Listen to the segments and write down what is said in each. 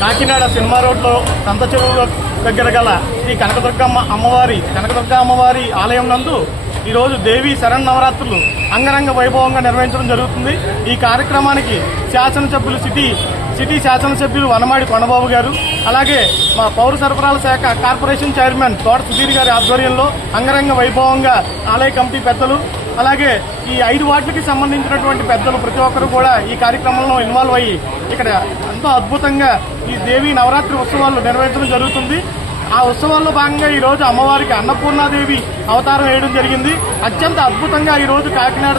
Kakinada cinema రోడ్లో సంత చెరువు దగ్గర గల శ్రీ కనకదుర్గ అమ్మవారి ఆలయం నందు ఈరోజు దేవి శరన్నవరాత్రులు అంగరంగ వైభవంగా నిర్వహించడం జరుగుతుంది. ఈ కార్యక్రమానికి శాసనసభ్యులు సిటీ శాసనసభ్యులు వనమాడి కొండబాబు గారు, అలాగే మా పౌర సరఫరాల శాఖ కార్పొరేషన్ చైర్మన్ తోట సుధీర్ గారి ఆధ్వర్యంలో అంగరంగ వైభవంగా ఆలయ కమిటీ పెద్దలు అలాగే ఈ 5 వార్డులకి సంబంధించినటువంటి పెద్దలు ప్రతి ఒక్కరు కూడా ఈ కార్యక్రమంలో ఇన్వాల్వ్ అయ్యి ఇక్కడ ఎంతో అద్భుతంగా ఈ దేవి నవరాత్రి ఉత్సవాలు నిర్వహించడం జరుగుతుంది. ఆ ఉత్సవాల్లో భాగంగా ఈ రోజు అమ్మవారికి అన్నపూర్ణాదేవి అవతారం వేయడం జరిగింది. అత్యంత అద్భుతంగా ఈ రోజు కాకినాడ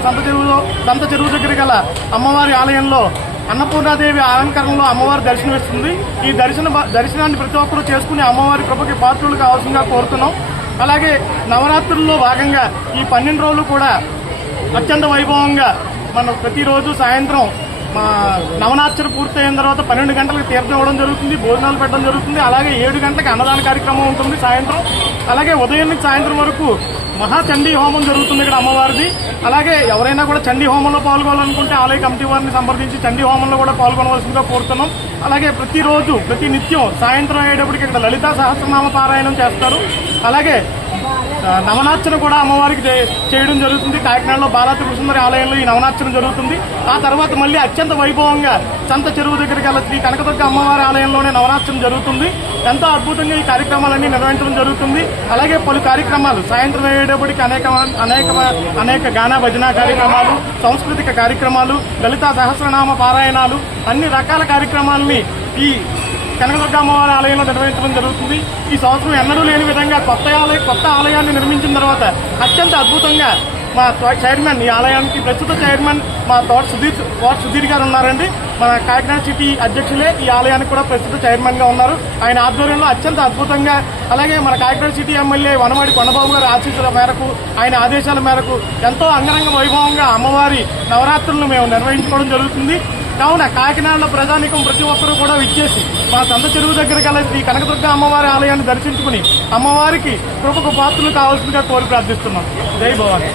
సంత చెరువు దగ్గర గల అమ్మవారి ఆలయంలో అన్నపూర్ణాదేవి అలంకరణలో అమ్మవారి దర్శనమిస్తుంది. ఈ దర్శనాన్ని ప్రతి ఒక్కరూ చేసుకుని అమ్మవారి కృపకి పాత్రలు కావాల్సిందిగా కోరుతున్నాం. అలాగే నవరాత్రుల్లో భాగంగా ఈ 12 రోజులు కూడా అత్యంత వైభవంగా మనం ప్రతిరోజు సాయంత్రం నవనార్చన పూర్తయిన తర్వాత 12 గంటలకు తీర్థం ఇవ్వడం జరుగుతుంది, భోజనాలు పెట్టడం జరుగుతుంది. అలాగే 7 గంటలకు అన్నదాన కార్యక్రమం ఉంటుంది సాయంత్రం. అలాగే ఉదయం నుంచి సాయంత్రం వరకు మహాచండీ హోమం జరుగుతుంది ఇక్కడ అమ్మవారిది. అలాగే ఎవరైనా కూడా చండీ హోమంలో పాల్గొనాలనుకుంటే ఆలయ కమిటీ వారిని సంప్రదించి చండీ హోమంలో కూడా పాల్గొనవలసిందిగా కోరుతున్నాం. అలాగే ప్రతిరోజు ప్రతి నిత్యం సాయంత్రం అయ్యేటప్పటికి ఇక్కడ లలితా సహస్రనామ పారాయణం చేస్తారు. అలాగే నవనార్చన కూడా అమ్మవారికి చేయడం జరుగుతుంది. కాకినాడలో బాలా త్రిపురసుందరి ఆలయంలో ఈ నవనార్చన జరుగుతుంది. ఆ తర్వాత మళ్ళీ అత్యంత వైభవంగా సంత చెరువు దగ్గరికి వెళ్ళి శ్రీ కనకదుర్గ అమ్మవారి ఆలయంలోనే నవనార్చన జరుగుతుంది. ఎంతో అద్భుతంగా ఈ కార్యక్రమాలన్నీ నిర్వహించడం జరుగుతుంది. అలాగే పలు కార్యక్రమాలు సాయంత్రం అయ్యేటప్పటికి అనేక గాన భజన కార్యక్రమాలు, సాంస్కృతిక కార్యక్రమాలు, లలితా సహస్రనామ పారాయణాలు, అన్ని రకాల కార్యక్రమాలని ఈ కనకదుర్గ అమ్మవారి ఆలయంలో నిర్వహించడం జరుగుతుంది. ఈ సంవత్సరం ఎన్నడూ లేని విధంగా కొత్త ఆలయాన్ని నిర్మించిన తర్వాత అత్యంత అద్భుతంగా మా చైర్మన్, ఈ ఆలయానికి ప్రస్తుత చైర్మన్ మా తోట సుధీర్ గారు ఉన్నారండి. మన కాకినాడ సిటీ అధ్యక్షులే ఈ ఆలయానికి కూడా ప్రస్తుత చైర్మన్ గా ఉన్నారు. ఆయన ఆధ్వర్యంలో అత్యంత అద్భుతంగా, అలాగే మన కాకినాడ సిటీ ఎమ్మెల్యే వనమాడి కొండబాబు గారి ఆశీస్సుల మేరకు, ఆయన ఆదేశాల మేరకు ఎంతో అంగరంగ వైభవంగా అమ్మవారి నవరాత్రులను మేము నిర్వహించుకోవడం జరుగుతుంది. కావున కాకినాడలో ప్రజానికం ప్రతి ఒక్కరూ కూడా విచ్చేసి మా సంత చెరువు దగ్గర గల శ్రీ కనకదుర్గ అమ్మవారి ఆలయాన్ని దర్శించుకుని అమ్మవారికి కృపకు పాత్రలు కావాల్సిందిగా కోరి ప్రార్థిస్తున్నాం. జై భవాని.